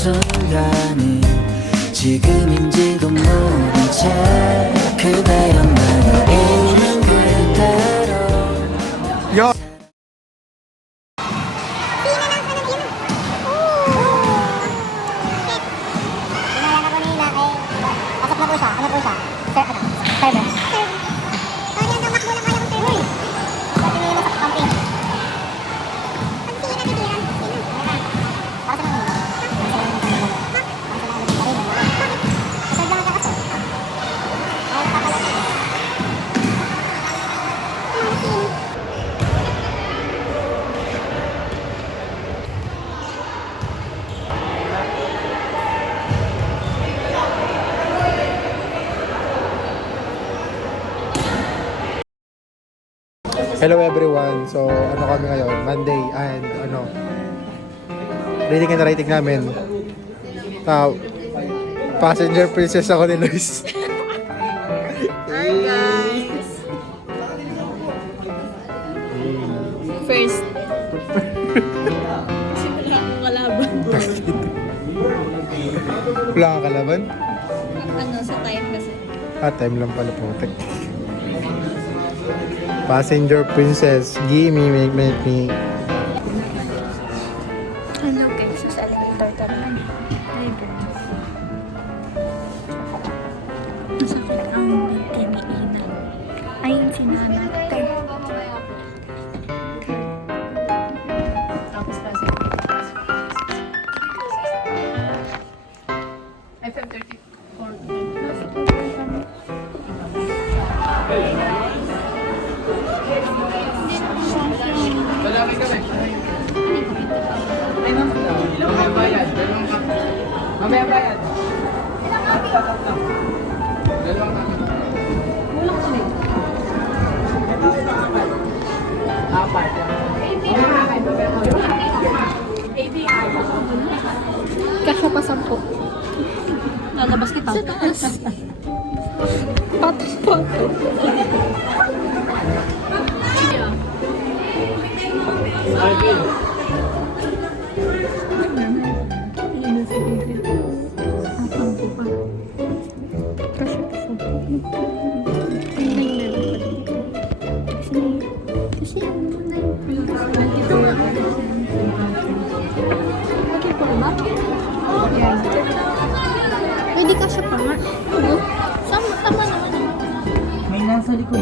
순간이 지금인지도 모른 채 그대였나요 있는 그대로 야! Hello everyone. So, ano kami ngayon? Monday and rating and rating namin. Passenger princess ako ni Luis. Hi guys! First. Kasi wala akong kalaban. Wala kang kalaban? Ano, sa time kasi. Time lang pala po. Passenger princess. Gimme, make me. Ano, okay. Sa elevator ka naman. Masakit ang tiniinan. Ayun si Nana. Tapos kasi. FM34. Lalaki kami. Ay, ma'am. Mamaya bayad. Mamaya bayad. Dalawang kami. Mulak ko na. Apat. Kasya pa 10. Lalabas kita. Sa taas. Pato. Pwede ka siya pa nga. Tama naman. May nasa likod.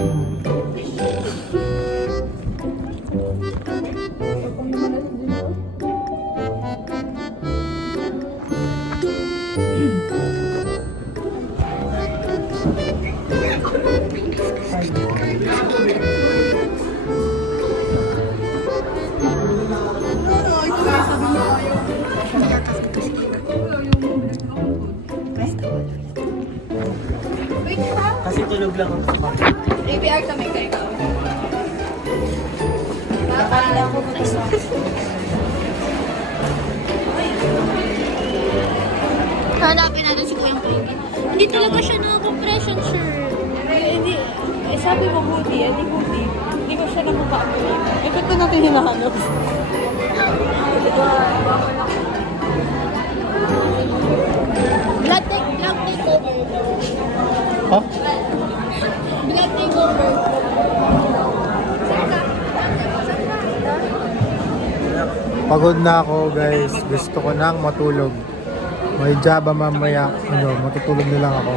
Kasi tulog lang ako. APR kami kayo. Nakakala ko muna isa. Hanapin natin si Kuyang Creepy. Hindi talaga siya naka-compression shirt. Hindi, sabi mo hoodie, hindi hoodie. Hindi ko siya namabagay. Ito na natin hinahanap. Blood takeover. Huh? Blood takeover. Pagod na ako guys. Gusto ko nang matulog. May Java mamaya. Matutulog na lang ako.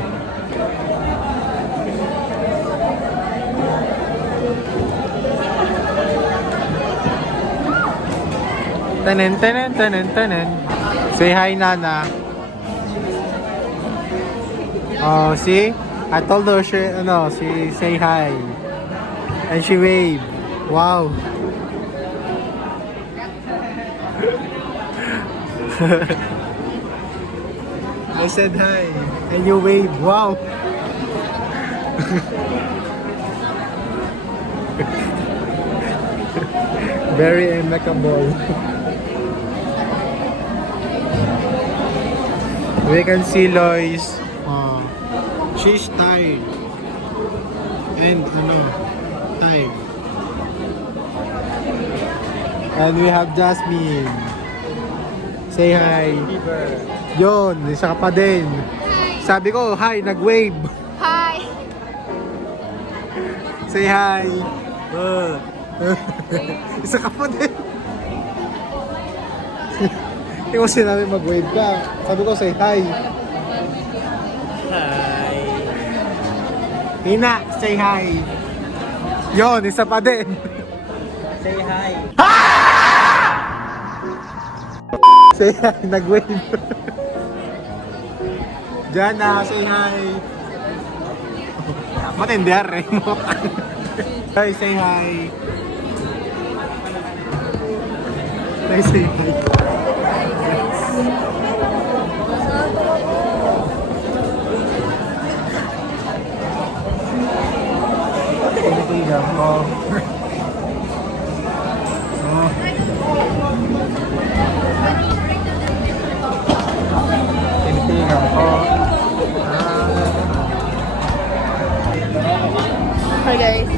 Tanen. Say hi, Nana. Oh, see? I told her she say hi. And she waved. Wow. I said hi. And you waved. Wow. Very amicable. We can see Lois. She's tired. And tired. And we have Jasmine. Say hi. Yun, isa ka pa din. Sabi ko, hi, nag-wave. Hi! Say hi. Isa ka pa din. Hindi ko sinabi mag-wave ka. Sabi ko, say hi. Hi. Hina, say hi. Yun, isa pa din. Say hi. Say hi, nag-wave. Jana, say hi. Matindi mo. Hi, say hi. Hi, say hi. Tinitigan ko. Tinitigan ko. Hi guys,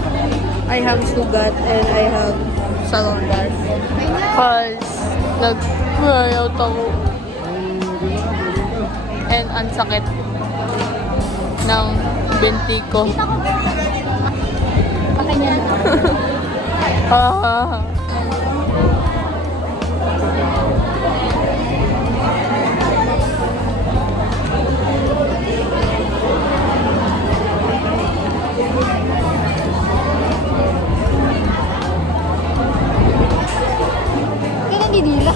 I have sugat and I have salon gas. Cause nag-out ako. And ang sakit ng binti ko. Okay niya. Ah. Kaya nandidila.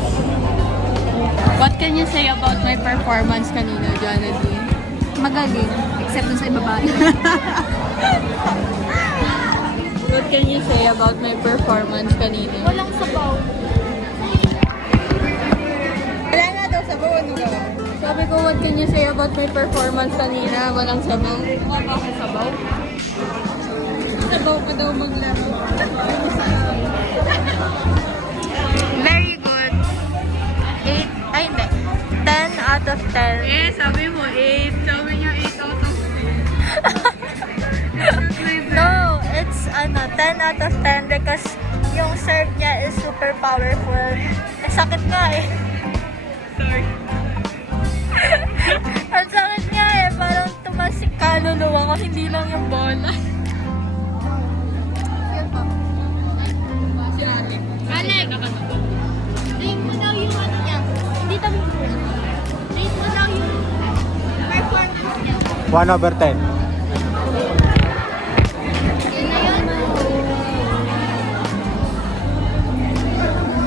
What can you say about my performance kanina, Jonathan? Magaling. Except dun sa ibabae. What can you say about my performance kanina? Walang sabaw. Wala nga daw sabaw, ano ka? Sabi ko, what can you say about my performance kanina? Walang sabaw. Mukha ba akong sabaw? Sabaw pa daw maglaro. Very good. 8, ay hindi. 10 out of 10. Eh, sabi mo 8. Sabi niya 8 out of 10. No, it's 10 out of 10 because yung serve niya is super powerful. Eh, sakit nga eh. Sorry. Ang sakit nga eh. Parang tumasik kaluluwa ko. Hindi lang yung bola. Si Alec. Alec! Rate mo daw yung ano niya. Hindi tabi mo. Rate mo daw yung performance niya. 1/10. Yun na yun.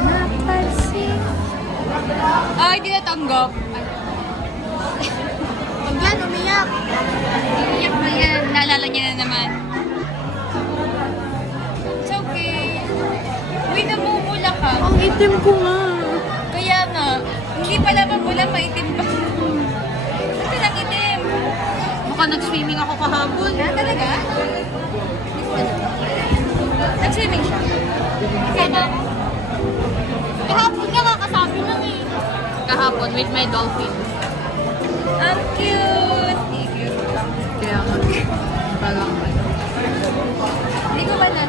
Napansin. Ay, di natanggap. Huwag yan, umiyak. Iyak na yan. Naalala niya na naman. It's okay. Uy, namumula ka. Ang itim ko nga. Kaya nga, hindi pala mamula, maitim pa. Ito lang itim. Mukhang nag-swimming ako kahapon. Ah, talaga? Nag-swimming siya. Sana. Kahapon nga kakasabi lang eh. Kahapon with my dolphin. Ang cute! Cute. Kaya nga. Parang. Hindi ko ba na?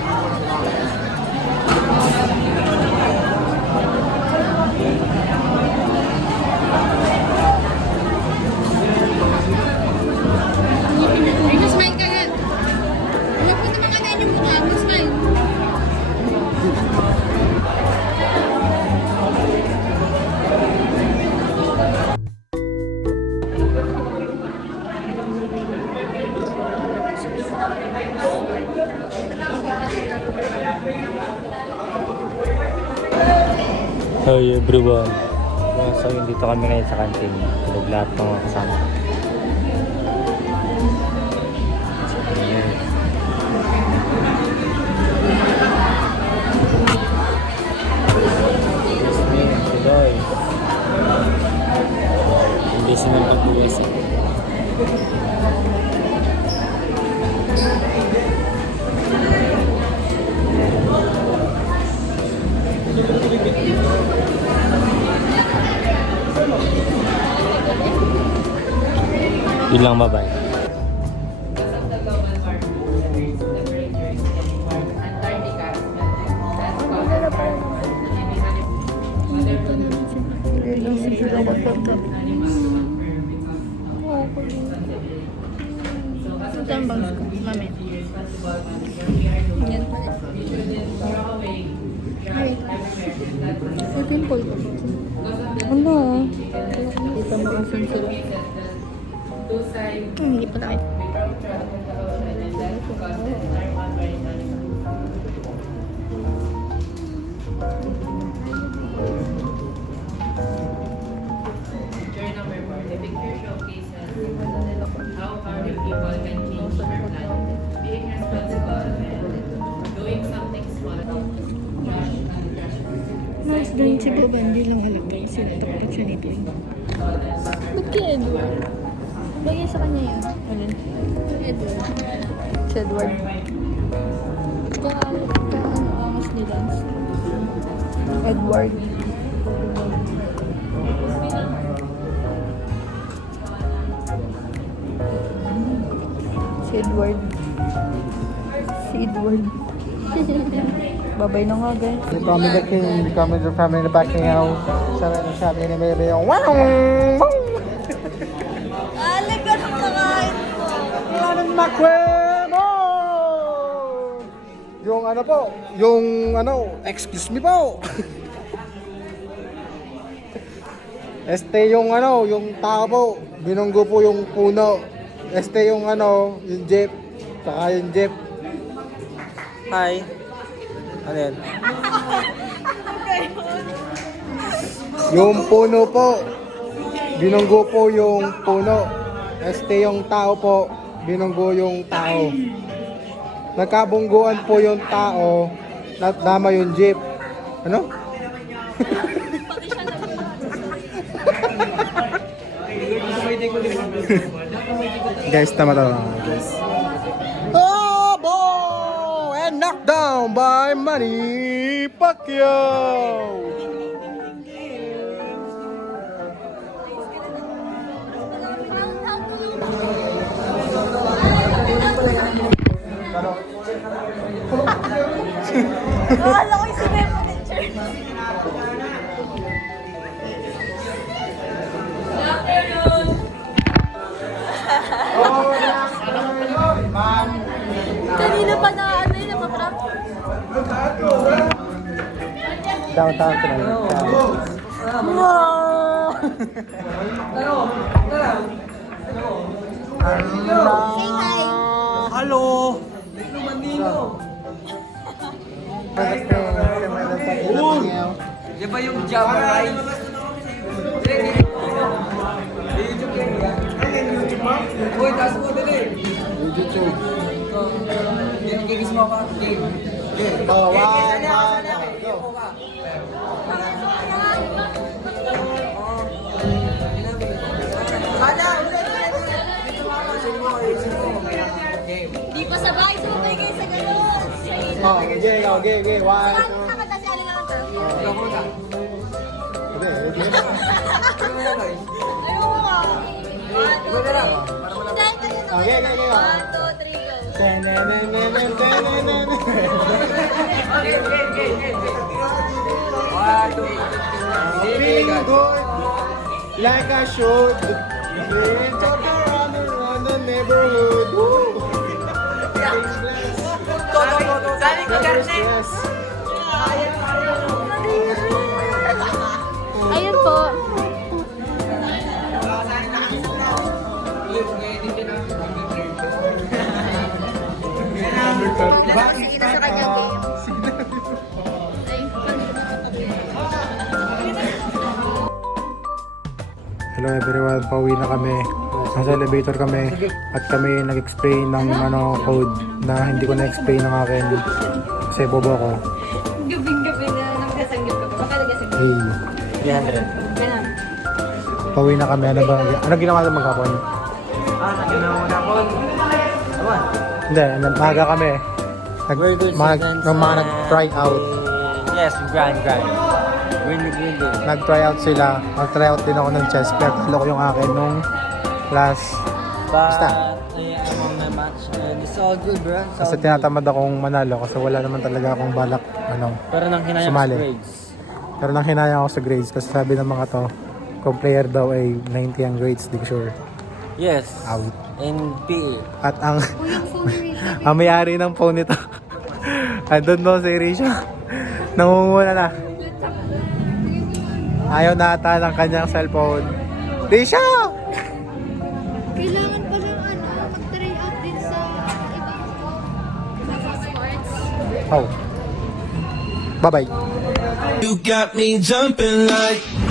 Ay, smile ka nga. Huwag mo naman kanain yung mukha mo. Smile. Hi everyone. So yun, dito kami ngayon sa canteen. Tulog lahat ng mga kasama. Hindi siya pagbuwas eh. Yun lang, bye-bye. lang sila ko to. Ito ang bangs ko. Mamit. Yan pala. Ay. May pimple ko. Ano? Dito makasin sila. Hindi pa tayo. Mas doon si Boba, hindi lang alam guys. Sinatakot siya ni Pling. Ba't kay Edward? Bagay sa kanya yun. Alin? Edward. Si Edward. Angas ni Lance. Edward. Si Edward. Si Edward. Babay na nga guys. We come with the king, we come with the family backing out. Sabi ni Bebe yung wow! Alaga ng pakain mo. Yan makwemo! Yung ano po, yung ano, excuse me po. Yung ano, yung tao po, binunggo po yung puno. Yung ano, yung jeep, saka yung jeep. Hi. Ano yan? Yung puno po, binunggo po yung puno. Yung tao po, binunggo yung tao. Nagkabungguan po yung tao, nadama yung jeep. Ano? Guys, tama. Oh, boy! And knocked down by Manny Pacquiao! Wala ko yung manager. Kanina pa na ano yun, napaprap. Downtown tonight. Wow! Say hi! Hello! Di ba yung Java Rice? Uy, taas mo dali. YouTube. Gigis mo ka. Game. Oh, wow. Go. Di pa sabay, sumabay kayo sa gano'n. Oh, okay. One, two. Nakatasi ano lang ito? Okay. Ayaw mo ka. 1, 2, 3. Okay. 1, 2, 3, go. Feeling good, like I should. Dreams of around the neighborhood. Woo! Sali ko garne. Ayun po. Sige na sa kanya game. Hello everyone, pauwi na kami. Nasa elevator kami at kami nag-explain ng code na hindi ko na-explain ng akin kasi bobo ako. Gabing-gabi na nagkasanggip ka pa. Baka nagkasanggip. Hey, 300. pauwi na kami. Ano ginawa natin maghapon? Naginawa na po. Awan. Hindi, maaga kami. Very good sequence. Nag-try out. Yes, grind. Really good. Nag-try out sila. Nag-try out din ako ng chest pero talo ko yung akin nung last. Basta. Among the match, and it's all good, bro. It's all Kasi good. tinatamad akong manalo kasi wala naman talaga akong balak Pero nang hinayang sumali. sa grades. Pero nang hinayang ako sa grades kasi sabi ng mga to kung player daw ay 90 ang grades, di ko sure. Yes. Out. In PE. At ang ang may-ari ng phone nito. Andun mo si Risha. Nangunguna na. Ayaw na ata ng kanyang cellphone. Risha! Kailangan pa lang mag-try out din sa ibang sports. Oh. Bye-bye. You got me jumping like